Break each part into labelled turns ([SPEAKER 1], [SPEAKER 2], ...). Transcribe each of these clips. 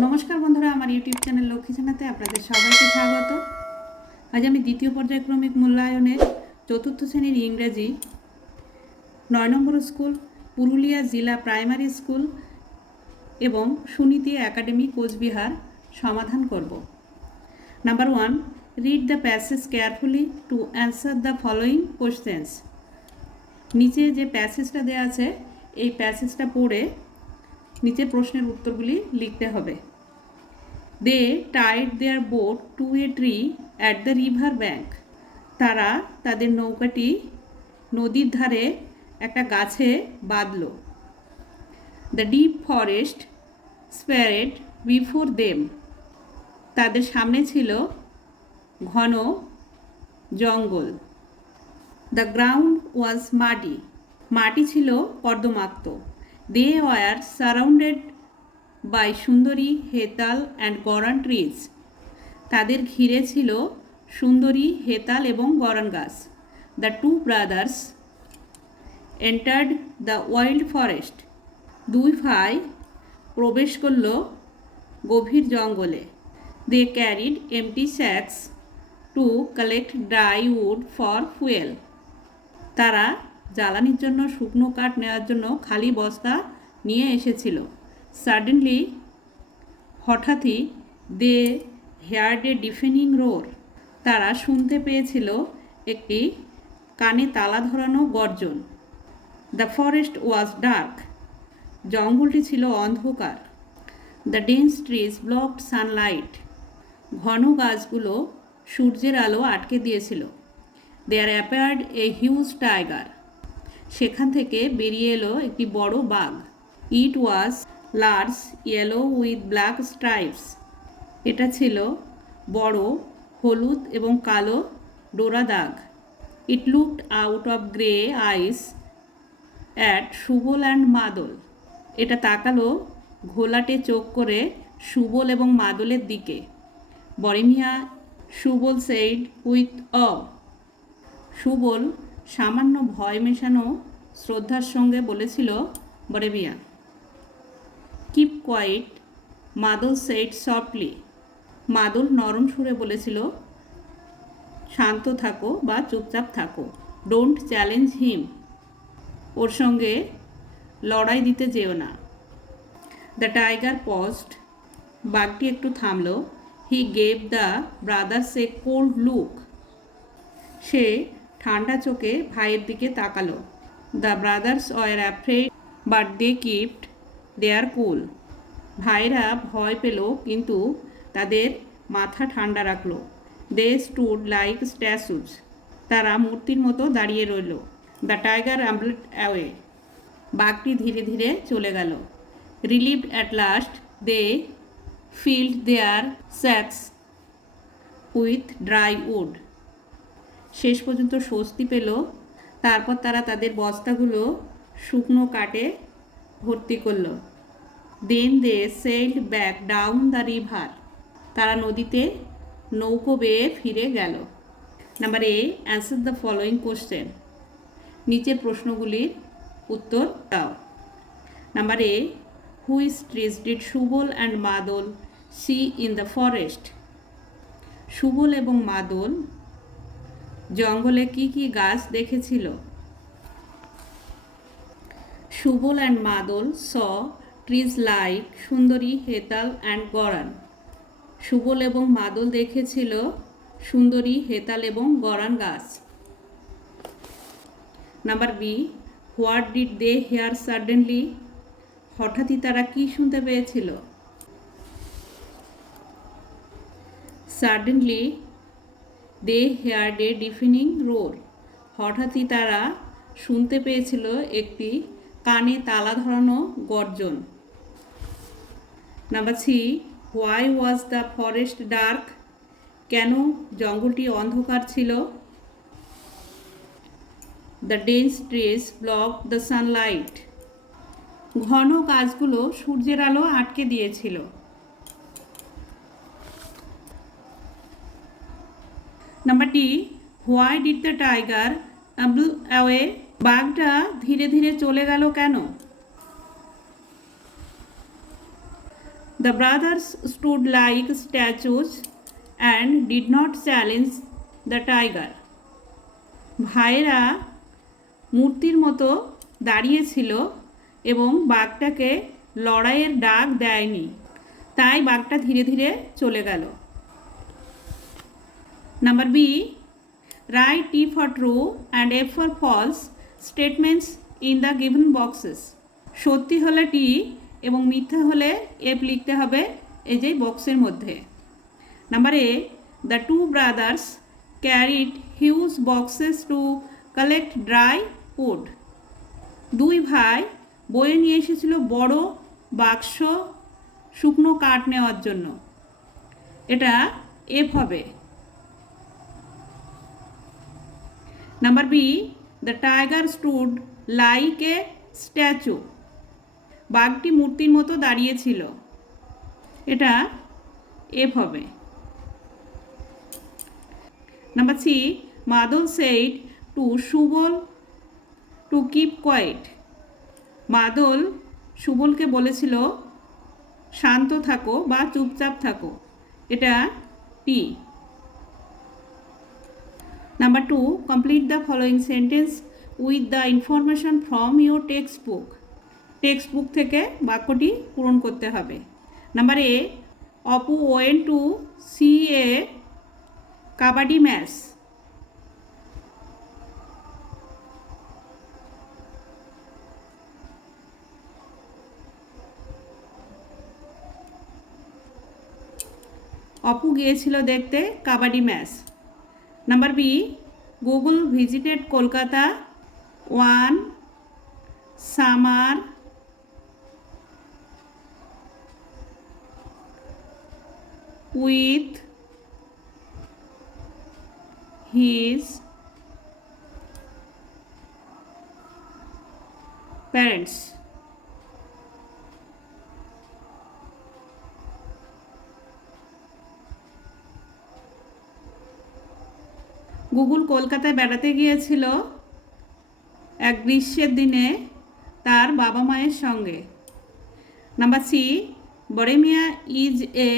[SPEAKER 1] নমস্কার বন্ধুরা, আমার ইউটিউব চ্যানেল লক্ষ্মী জানাতে আপনাদের সবাইকে স্বাগত। আজ আমি দ্বিতীয় পর্যায়ক্রমিক মূল্যায়নের চতুর্থ শ্রেণির ইংরেজি নয় নম্বর স্কুল, পুরুলিয়া জেলা প্রাইমারি স্কুল এবং সুনীতি একাডেমি, কোচবিহার সমাধান করব। Number one, read the passage carefully to answer the following questions. নিচে যে প্যাসেজটা দেওয়া আছে, এই প্যাসেজটা পড়ে নিচে প্রশ্নের উত্তরগুলি লিখতে হবে। They tied their boat to a tree at the river bank তারা তাদের নৌকাটি নদীর ধারে একটা গাছে বাঁধল। The deep forest spread before them তাদের সামনে ছিল ঘন জঙ্গল। দ্য গ্রাউন্ড ওয়াজ মাটি মাটি ছিল কর্দমাক্ত দে ওয়ার সারাউন্ডেড বাই সুন্দরী হেতাল অ্যান্ড গরান ট্রিজ তাদের ঘিরে ছিল সুন্দরী, হেতাল এবং গরান গাছ। The two brothers entered the wild forest দুই ভাই প্রবেশ করল গভীর জঙ্গলে। They carried empty sacks to collect dry wood for fuel তারা জ্বালানির জন্য শুকনো কাঠ নেওয়ার জন্য খালি বস্তা নিয়ে এসেছিল। সাডেনলি হঠাৎই দে হেয়ার্ড এ ডিফেনিং রোর তারা শুনতে পেয়েছিল একটি কানে তালা ধরানো গর্জন। দ্য ফরেস্ট ওয়াজ ডার্ক জঙ্গলটি ছিল অন্ধকার। The dense trees blocked sunlight ঘন গাছগুলো সূর্যের আলো আটকে দিয়েছিল। There appeared a huge tiger সেখান থেকে বেরিয়ে এলো একটি বড় বাঘ। It was large yellow with black stripes এটা ছিল বড়, হলুদ এবং কালো ডোরা দাগ। It looked out of grey eyes at Subal and Madal এটা তাকালো ঘোলাটে চোখ করে সুবল এবং মাদলের দিকে। Boremia Subal said with awe Subal সামান্য ভয় মেশানো শ্রদ্ধার সঙ্গে বলেছিল Boremia keep quiet Madal said softly Madal নরম সুরে বলেছিল, শান্ত থাকো বা চুপচাপ থাকো ডোন্ট চ্যালেঞ্জ হিম ওর সঙ্গে লড়াই দিতে যেও না। দ্য টাইগার পস্ট বাঘটি একটু থামলো। He gave the brothers a cold look সে ঠান্ডা চোখে ভাইয়ের দিকে তাকালো। The brothers were afraid but they kept their cool. ভাইরা ভয় পেল, কিন্তু তাদের মাথা ঠান্ডা রাখল। They stood like statues. তারা মূর্তির মতো দাঁড়িয়ে রইল। The tiger ambled away. বাঘটি ধীরে ধীরে চলে গেল। Relieved at last, they filled their sacks with dry wood. শেষ পর্যন্ত স্বস্তি পেল। তারপর তারা তাদের বস্তাগুলো শুকনো কাটে ভর্তি করল। Then they sailed back down the river তারা নদীতে নৌকো বেয়ে ফিরে গেল। Number A answer the following question নিচের প্রশ্নগুলির উত্তর দাও। Number A which trees did Subal and Madal see in the forest Subal এবং মাদল জঙ্গলে কি কি গাছ দেখেছিল? সুবল অ্যান্ড মাদল, স ট্রিজ লাইক সুন্দরী, হেতাল অ্যান্ড গরান। সুবল এবং মাদল দেখেছিল সুন্দরী, হেতাল এবং গরান গাছ। Number B, what did they hear suddenly? হঠাৎই তারা কি শুনতে পেয়েছিল? Suddenly they hear the deafening roar হঠাৎই তারা শুনতে পেয়েছিল একটি কানে তালা ধরানো গর্জন। Number C why was the forest dark কেন জঙ্গলটি অন্ধকার ছিল? The dense trees block the sunlight ঘন গাছগুলো সূর্যের আলো আটকে দিয়েছিল। Number D why did the tiger away বাঘটা ধীরে ধীরে চলে গেল কেন? The brothers stood like statues and did not challenge the tiger ভাইরা মূর্তির মতো দাঁড়িয়েছিল এবং বাঘটাকে লড়াইয়ের ডাক দেয়নি। তাই বাঘটা ধীরে ধীরে চলে গেল। Number B write T for true and F for false statements in the given boxes সত্যি হলে টি এবং মিথ্যা হলে এফ লিখতে হবে এই যে বক্সের মধ্যে। Number A the two brothers carried huge boxes to collect dry wood দুই ভাই বয়ে নিয়ে এসেছিল বড় বাক্স শুকনো কাঠ নেওয়ার জন্য। এটা এফ হবে। Number B the tiger stood like a statue বাঘটি মূর্তির মতো দাঁড়িয়েছিল এটা এফ হবে। Number C Madal said to Subal to keep quiet Madal সুবলকে বলেছিল, শান্ত থাকো বা চুপচাপ থাকো। এটা T number two complete the following sentence with the information from your text book text book থেকে বাক্যটি পূরণ করতে হবে। Number A Apu went to see a kabaddi match. Apu গিয়েছিল দেখতে kabaddi match. Number B Gogol visited Kolkata one summer with his parents. Gogol কলকাতায় বেড়াতে গিয়েছিল এক গ্রীষ্মের দিনে তার বাবা মায়ের সঙ্গে। Number C, Boremia is a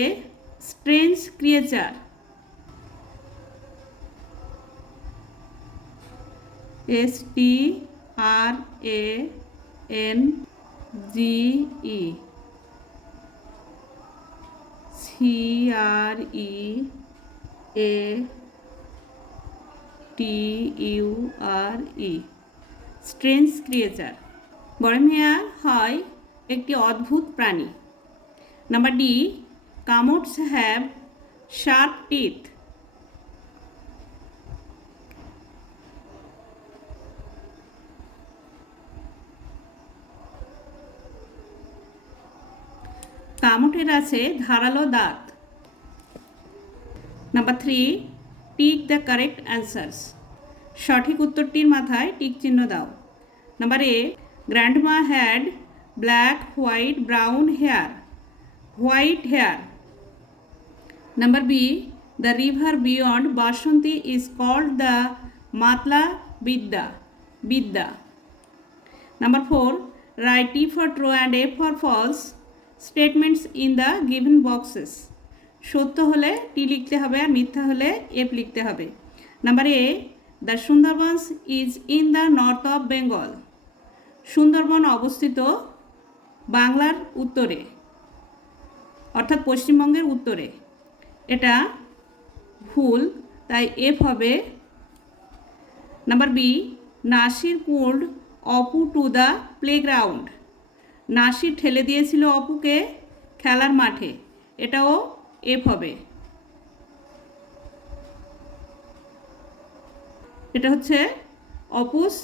[SPEAKER 1] strange creature. S T R A N G E. C R E A T U R E strange creature Boremia হয় একটি অদ্ভুত প্রাণী। Number D kamots have sharp teeth কামটের আছে ধারালো দাঁত। Number three tick the correct answers. সঠিক উত্তরটির মাথায় টিক চিহ্ন দাও। Number A, grandma had black, white, brown hair. White hair. Number B, the river beyond Basanti is called the Matla Vidya Vidya. Number four, write T for true and A for false statements in the given boxes. সত্য হলে টি লিখতে হবে আর মিথ্যা হলে F লিখতে হবে। Number A, the Sundarbans is in the north of Bengal. Sundarban অবস্থিত বাংলার উত্তরে, অর্থাৎ পশ্চিমবঙ্গের উত্তরে। এটা ভুল, তাই এফ হবে। Number B, Nasir pulled Apu to the playground. Nasir ঠেলে দিয়েছিল অপুকে খেলার মাঠে। এটাও এফ হবে এটা হচ্ছে অপুস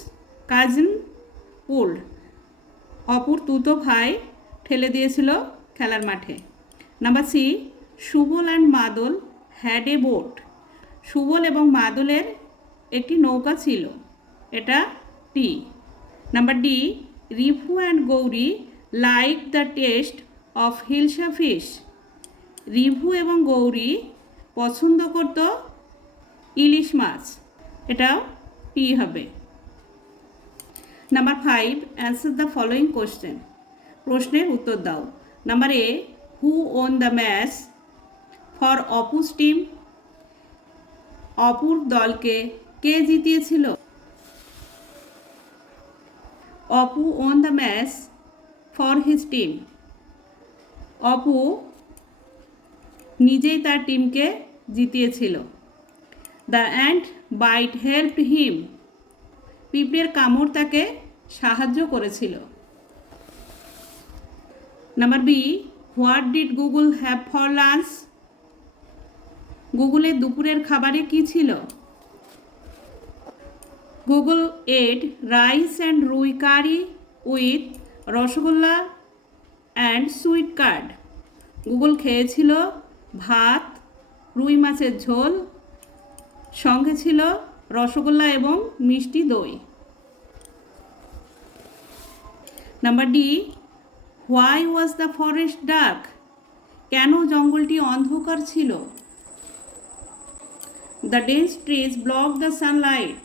[SPEAKER 1] কাজিন পুল্ড। অপুর তুতো ভাই ঠেলে দিয়েছিল খেলার মাঠে। Number C, Subal and Madal had a boat. Subal এবং মাদলের একটি নৌকা ছিল। এটা T. Number D, Rifu and Gauri like the taste of hilsa fish. Rivu এবং গৌরী পছন্দ করত ইলিশ মাছ। এটাও পি হবে। Number five answer the following question প্রশ্নের উত্তর দাও। Number A who won the match for Apu's team অপুর দলকে কে জিতিয়েছিল? Apu won the match for his team Apu নিজেই তার টিমকে জিতিয়েছিল। The ant bite help him. পিঁপড়ের কামড় তাকে সাহায্য করেছিল। Number B, what did Gogol have for lunch? গুগলের দুপুরের খাবারে কি ছিল? Google ate rice and rui curry with rasgulla and sweet curd. Gogol খেয়েছিল ভাত, রুই মাছের ঝোল, সঙ্গে ছিল রসগোল্লা এবং মিষ্টি দই। Number D, why was the forest dark? কেন জঙ্গলটি অন্ধকার ছিল? The dense trees block the sunlight.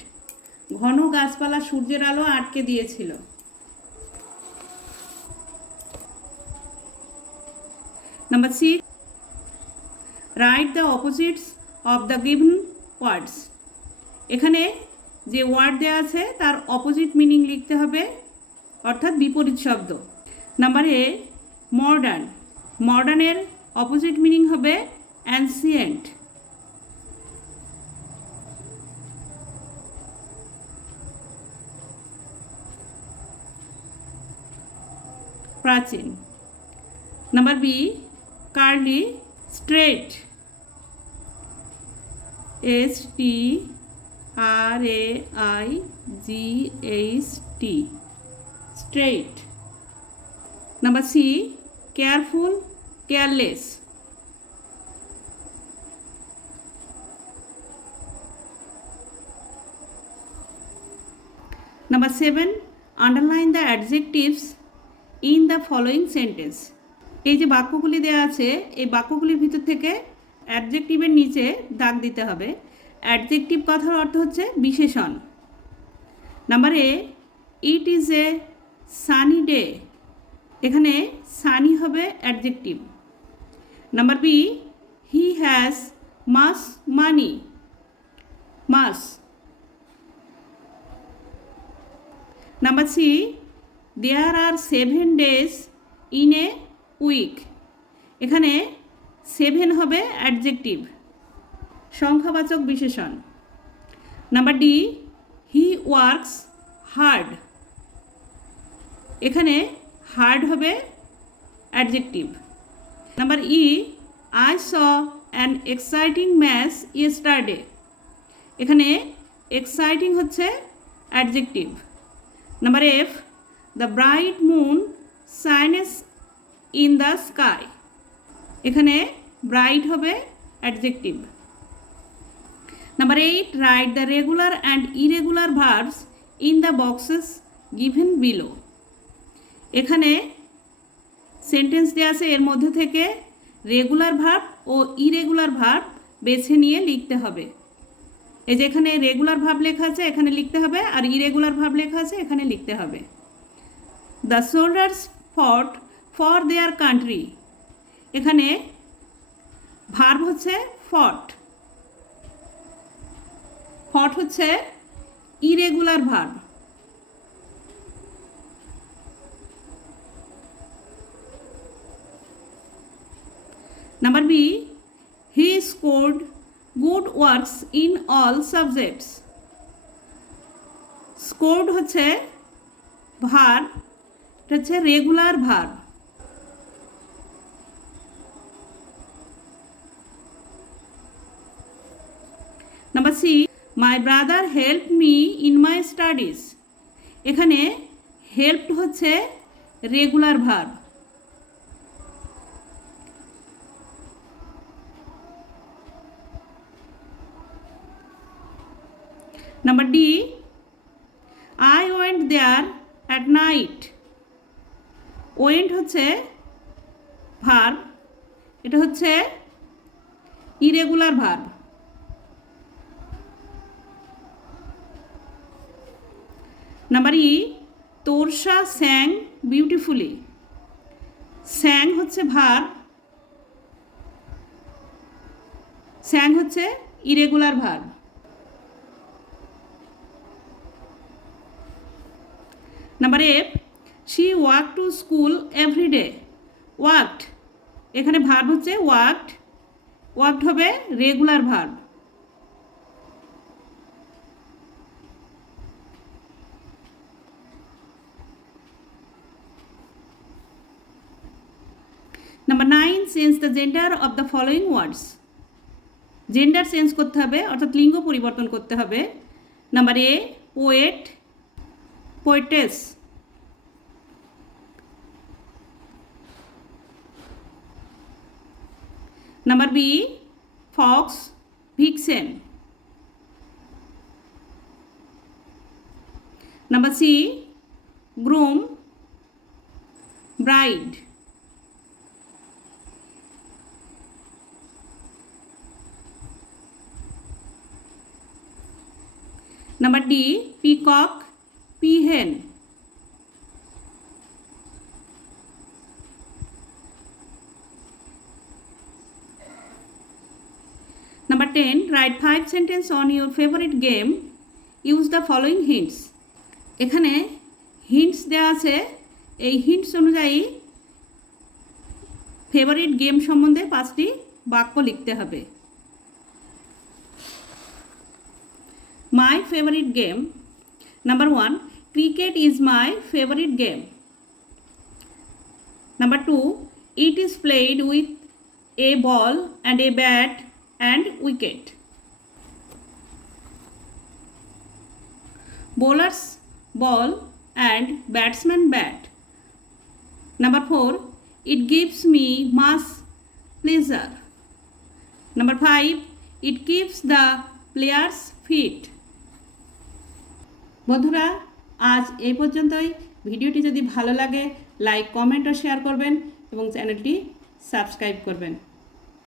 [SPEAKER 1] ঘন গাছপালা সূর্যের আলো আটকে দিয়েছিল। Number six write the opposites of the given words এখানে যে ওয়ার্ড দেওয়া আছে, তার অপোজিট মিনিং লিখতে হবে, অর্থাৎ বিপরীত শব্দ। নাম্বার এ মডার্ন মডার্নের অপোজিট মিনিং হবে অ্যানসিয়েন্ট প্রাচীন। Number B curly straight S T R A I G H T straight number C careful careless number seven underline the adjectives in the following sentence এই যে বাক্যগুলি দেওয়া আছে, এই বাক্যগুলির ভিতর থেকে অ্যাডজেক্টিভের নিচে দাগ দিতে হবে। অ্যাডজেক্টিভ কথার অর্থ হচ্ছে বিশেষণ। Number A it is a sunny day এখানে সানি হবে adjective. Number B he has much money much number C there are seven days in a week এখানে সেভেন হবে অ্যাডজেক্টিভ। সংখ্যাবাচক বিশেষণ। Number D, he works hard. এখানে hard হবে adjective. Number E, I saw an exciting match yesterday. এখানে exciting হচ্ছে adjective. Number F, the bright moon shines in the sky. এখানে bright হবে adjective number eight write the regular and irregular verbs in the boxes given below এখানে sentence দেওয়া আছে, এর মধ্যে থেকে রেগুলার ভার্ব ও ইরেগুলার ভার্ব বেছে নিয়ে লিখতে হবে। এই যে এখানে রেগুলার ভাব লেখা আছে, এখানে লিখতে হবে, আর ইরেগুলার ভাব লেখা আছে, এখানে লিখতে হবে। The soldiers fought for their country এখানে ভার্ব হচ্ছে ফট ফট হচ্ছে irregular verb number B he scored good works in all subjects scored হচ্ছে ভার এটা হচ্ছে regular verb number C my brother help me in my studies এখানে help হচ্ছে regular verb number D I went there at night went হচ্ছে verb এটা হচ্ছে irregular verb number E Torsa sang beautifully sang হচ্ছে verb. Sang হচ্ছে irregular verb. Number F she walk to school everyday walked এখানে verb হচ্ছে walked worked হবে regular verb change the gender of the following words gender change করতে হবে, অর্থাৎ লিঙ্গ পরিবর্তন করতে হবে। Number A poet poetess number B fox vixen number C groom bride Number D, peacock, peahen. Number 10, write 5 sentences on your favorite game. Use the following hints. এখানে hints দেওয়া আছে এই হিন্টস অনুযায়ী ফেভারিট গেম সম্বন্ধে পাঁচটি বাক্য লিখতে হবে My favorite game. Number one, cricket is my favorite game. Number two, it is played with a ball and a bat and wicket. Bowlers ball and batsman bat. Number four, it gives me much pleasure. Number five, it keeps the players fit. বন্ধুরা, আজ এই পর্যন্তই। ভিডিওটি যদি ভালো লাগে like comment ও share করবেন এবং চ্যানেলটি সাবস্ক্রাইব করবেন।